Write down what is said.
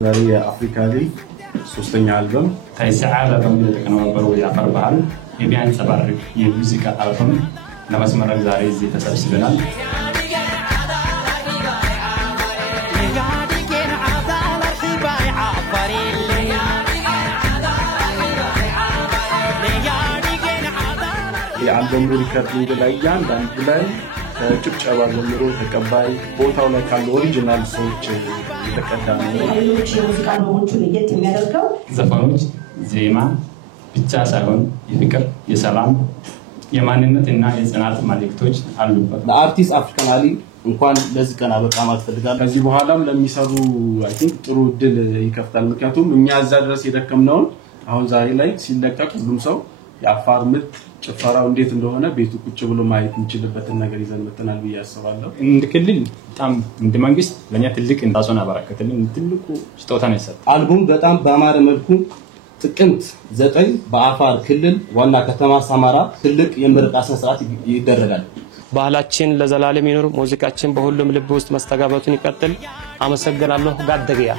ዛሬ አፍሪካ ላይ ሶስተኛ አልበም ታይሰዓላ በሚተከናወሩ ያፈር ባህል የሚያንጸባርቅ የሙዚቃ አልበም ለማስመረቅ ዛሬ እዚህ ተሰብስበናል። የአልበም ሪከርዲንግ ላይ ያንዳንዱ ላይ ጭብጨባ ጀምሮ ተቀባይ ቦታው ላይ ካሉ ኦሪጂናል ሰዎች የተቀዳሙ ሌሎች የሙዚቃ አልበሞቹን ለየት የሚያደርገው ዘፈኖች ዜማ ብቻ ሳይሆን የፍቅር፣ የሰላም፣ የማንነትና የጽናት መልእክቶች አሉበት። ለአርቲስት አፍሪካን አሊ እንኳን ለዚህ ቀን አበቃ ማለት ፈልጋለሁ። ከዚህ በኋላም ለሚሰሩ አይ ቲንክ ጥሩ እድል ይከፍታል። ምክንያቱም እኛ እዛ ድረስ የደከምነውን አሁን ዛሬ ላይ ሲለቀቅ ሁሉም ሰው የአፋር ምት ጭፈራው እንዴት እንደሆነ ቤቱ ቁጭ ብሎ ማየት የሚችልበትን ነገር ይዘን መጥተናል ብዬ አስባለሁ። እንደ ክልል በጣም እንደ መንግስት ለኛ ትልቅ እንዳዞና አበረከተልን ትልቁ ስጦታ ነው የሰጠው። አልበሙ በጣም በአማረ መልኩ ጥቅምት 9 በአፋር ክልል ዋና ከተማ ሰማራ ትልቅ የምረቃ ስነ ስርዓት ይደረጋል። ባህላችን ለዘላለም ይኖር፣ ሙዚቃችን በሁሉም ልብ ውስጥ መስተጋባቱን ይቀጥል። አመሰግናለሁ። ጋደገያ